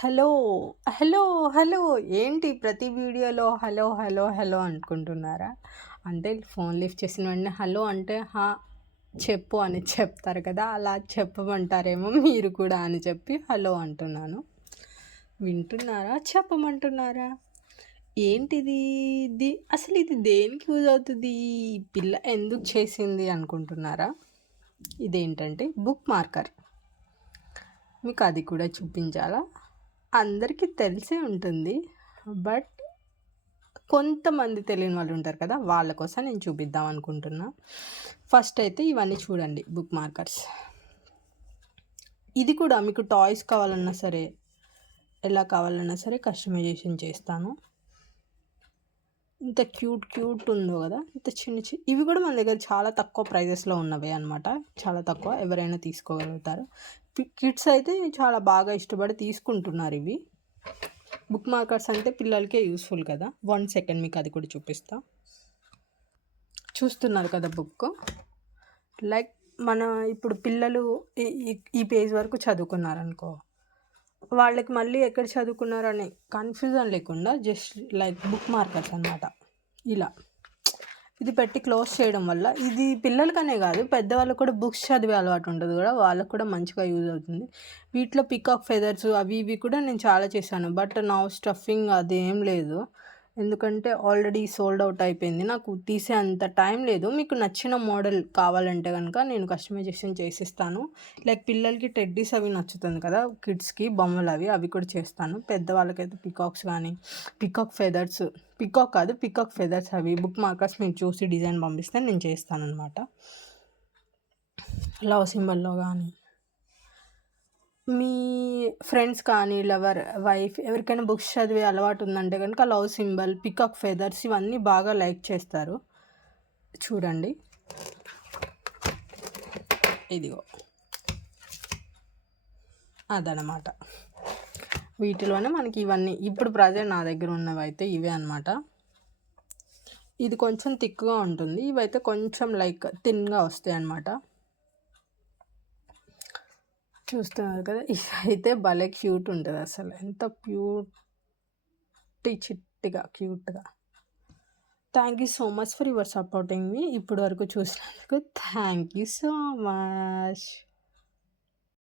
Hello. Hello. Hello. ఏంటి ప్రతి వీడియోలో హలో, హలో, హలో అనుకుంటున్నారా? అంటే ఫోన్ లిఫ్ట్ చేసిన వెంటనే హలో అంటే చెప్పు అని చెప్తారు కదా! అలా చెప్పమంటారేమో మీరు కూడా అని చెప్పి హలో అంటున్నాను. వింటున్నారా? చెప్పమంటున్నారా? ఏంటిది? అసలు ఇది దేనికి యూజ్ అవుతది? ఈ పిల్ల ఎందుకు చేసింది అనుకుంటున్నారా? ఇదేంటంటే బుక్ మార్కర్. మీకు అది కూడా చూపించాలా? అందరికీ తెలిసే ఉంటుంది. బట్ కొంతమంది తెలియని వాళ్ళు ఉంటారు కదా! వాళ్ళ కోసం నేను చూపిద్దాం అనుకుంటున్నా. ఫస్ట్ అయితే ఇవన్నీ చూడండి బుక్ మార్కర్స్. ఇది కూడా మీకు టాయ్స్ కావాలన్నా సరే, ఎలా కావాలన్నా సరే కస్టమైజేషన్ చేస్తాను. ఇంత క్యూట్ ఉందో కదా! ఇంత ఇవి కూడా మన దగ్గర చాలా తక్కువ ప్రైజెస్‌లో ఉన్నవే అనమాట. చాలా తక్కువ, ఎవరైనా తీసుకోగలుగుతారు. కిడ్స్ అయితే చాలా బాగా ఇష్టపడి తీసుకుంటున్నారు ఇవి. బుక్ మార్కర్స్ అంటే పిల్లలకే యూస్ఫుల్ కదా. 1 సెకండ్ మీకు అది కూడా చూపిస్తా. చూస్తున్నారు కదా బుక్. లైక్ మన ఇప్పుడు పిల్లలు ఈ పేజ్ వరకు చదువుకున్నారనుకో, వాళ్ళకి మళ్ళీ ఎక్కడ చదువుకున్నారని కన్ఫ్యూజన్ లేకుండా జస్ట్ లైక్ బుక్ మార్కర్స్ అనమాట. ఇలా ఇది పెట్టి క్లోజ్ చేయడం వల్ల ఇది పిల్లలకనే కాదు, పెద్దవాళ్ళకు కూడా బుక్స్ చదివే అలవాటు ఉంటుంది కూడా, వాళ్ళకు కూడా మంచిగా యూజ్ అవుతుంది. వీటిలో పికాక్ ఫెదర్స్ అవి ఇవి కూడా నేను చాలా చేశాను. బట్ నా స్టఫింగ్ అదేం లేదు, ఎందుకంటే ఆల్రెడీ సోల్డ్ అవుట్ అయిపోయింది. నాకు తీసే అంత టైం లేదు. మీకు నచ్చిన మోడల్ కావాలంటే కనుక నేను కస్టమైజేషన్ చేసిస్తాను. లైక్ పిల్లలకి టెడ్డీస్ అవి నచ్చుతుంది కదా, కిడ్స్కి బొమ్మలు అవి కూడా చేస్తాను. పెద్దవాళ్ళకైతే పికాక్స్ కానీ పికాక్ ఫెదర్స్, పికాక్ ఫెదర్స్ అవి బుక్ మార్కర్స్ మీరు చూసి డిజైన్ పంపిస్తే నేను చేస్తానన్నమాట. లవ్ సింబల్లో కానీ మీ ఫ్రెండ్స్ కానీ లవర్, వైఫ్ ఎవరికైనా బుక్స్ చదివే అలవాటు ఉందంటే కనుక లవ్ సింబల్, పికాక్ ఫెదర్స్ ఇవన్నీ బాగా లైక్ చేస్తారు. చూడండి, ఇదిగో అదనమాట. వీటిలోనే మనకి ఇవన్నీ ఇప్పుడు ప్రజెంట్ నా దగ్గర ఉన్నవి అయితే ఇవే అనమాట. ఇది కొంచెం థిక్గా ఉంటుంది, ఇవైతే కొంచెం లైక్ థిన్గా వస్తాయి అన్నమాట. చూస్తున్నారు కదా, ఇది అయితే భలే క్యూట్ ఉంటుంది. అసలు ఎంత చిట్టిగా క్యూట్గా. Thank you so much for your supporting మీ. ఇప్పటి వరకు చూసినందుకు థ్యాంక్ యూ సో మచ్.